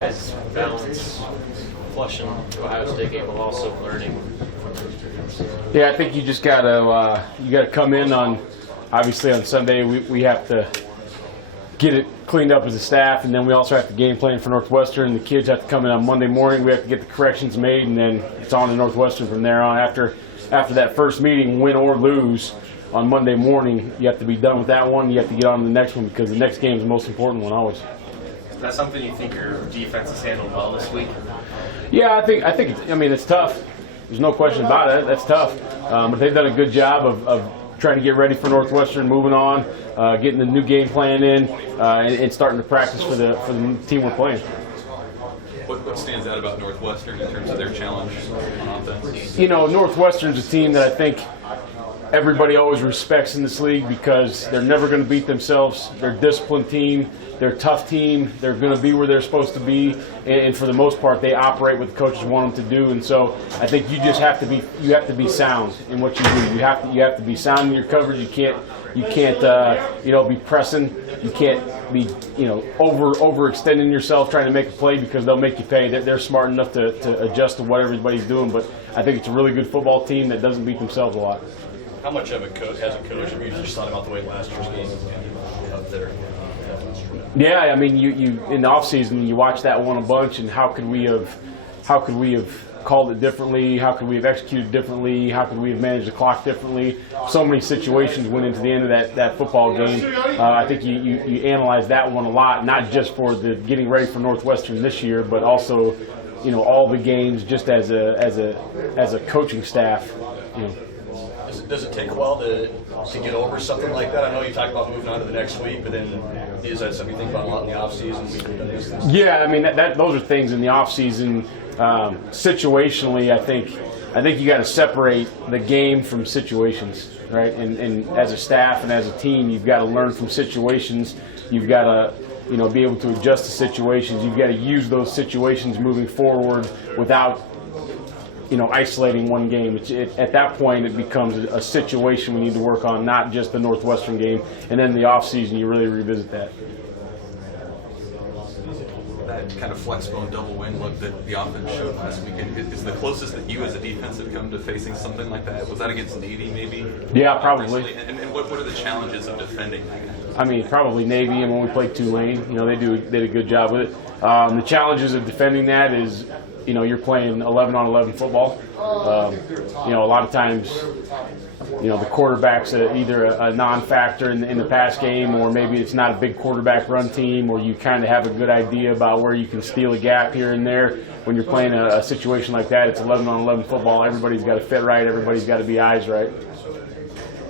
Guys balance flushing Ohio State game while also learning from their experience? Yeah, I think you just gotta come in on, obviously on Sunday we have to get it cleaned up as a staff, and then we also have to game plan for Northwestern. The kids have to come in on Monday morning. We have to get the corrections made, and then it's on to Northwestern from there on. After that first meeting, win or lose on Monday morning, you have to be done with that one. You have to get on to the next one because the next game is the most important one always. Is that something you think your defense has handled well this week? Yeah, I think it's tough. There's no question about it. That's tough. But they've done a good job of trying to get ready for Northwestern, moving on, getting the new game plan in, and starting to practice for the team we're playing. What stands out about Northwestern in terms of their challenge on offense? You know, Northwestern's a team that I think everybody always respects in this league because they're never going to beat themselves. They're a disciplined team. They're a tough team. They're going to be where they're supposed to be, and for the most part, they operate what the coaches want them to do. And so, I think you just have to be sound in what you do. You have to be sound in your coverage. You can't be pressing. You can't be overextending yourself trying to make a play because they'll make you pay. They're smart enough to adjust to what everybody's doing. But I think it's a really good football team that doesn't beat themselves a lot. How much of a coach have you just thought about the way last year's game up there? Yeah, I mean, you in the offseason you watch that one a bunch, and how could we have called it differently? How could we have executed differently? How could we have managed the clock differently? So many situations went into the end of that football game. I think you analyze that one a lot, not just for the getting ready for Northwestern this year, but also, all the games just as a coaching staff. Does it take a while to get over something like that? I know you talked about moving on to the next week, but then is that something you think about a lot in the offseason? Yeah, I mean those are things in the offseason. Situationally, I think you got to separate the game from situations, right? And as a staff and as a team, you've got to learn from situations. You've got to be able to adjust to situations. You've got to use those situations moving forward without isolating one game. At that point, it becomes a situation we need to work on, not just the Northwestern game. And then in the offseason, you really revisit that. That kind of flex bone double wing look that the offense showed last weekend is the closest that you as a defense have come to facing something like that. Was that against Navy, maybe? Yeah, probably. And what are the challenges of defending that? I mean, probably Navy, and when we played Tulane, they did a good job with it. The challenges of defending that is, you're playing 11-on-11 football. A lot of times, the quarterback's either a non-factor in the pass game, or maybe it's not a big quarterback run team, or you kind of have a good idea about where you can steal a gap here and there. When you're playing a situation like that, it's 11-on-11 football. Everybody's got to fit right. Everybody's got to be eyes right.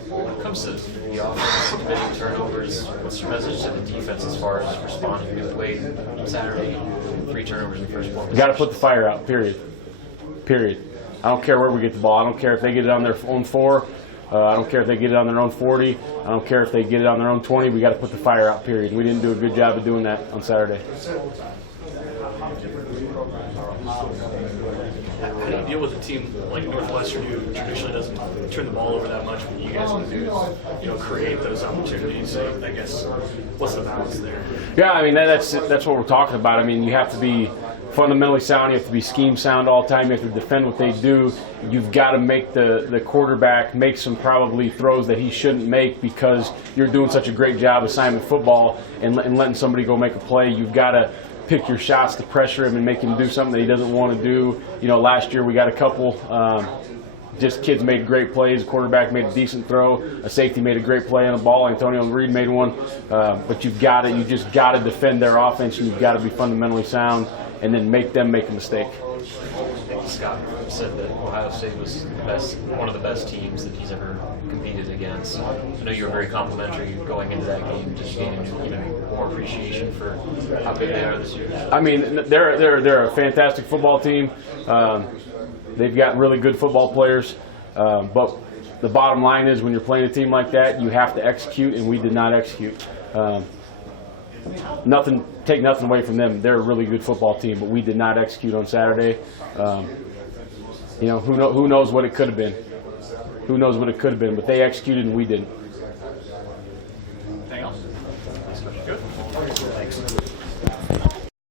When it comes to the offense committing turnovers, what's your message to the defense as far as responding? We played Saturday, 3 turnovers in the first 4 minutes. You got to put the fire out, period. I don't care where we get the ball. I don't care if they get it on their own 4. I don't care if they get it on their own 40. I don't care if they get it on their own 20. We got to put the fire out, period. We didn't do a good job of doing that on Saturday. How do you deal with a team like Northwestern who traditionally doesn't turn the ball over that much? What you guys want to do is, create those opportunities. So I guess, what's the balance there? Yeah, I mean that's what we're talking about. I mean, you have to be fundamentally sound. You have to be scheme sound all the time. You have to defend what they do. You've got to make the quarterback make some probably throws that he shouldn't make because you're doing such a great job assignment football and letting somebody go make a play. You've got to pick your shots to pressure him and make him do something that he doesn't want to do. Last year we got a couple just kids made great plays. A quarterback made a decent throw. A safety made a great play on the ball. Antonio Reed made one. But you just got to defend their offense, and you've got to be fundamentally sound and then make them make a mistake. Scott said that Ohio State was one of the best teams that he's ever competed against. I know you were very complimentary going into that game, just gaining even more appreciation for how good they are this year. I mean, they're a fantastic football team. They've got really good football players, but the bottom line is when you're playing a team like that, you have to execute, and we did not execute. Take nothing away from them. They're a really good football team, but we did not execute on Saturday. Who knows what it could have been. Who knows what it could have been, but they executed and we didn't.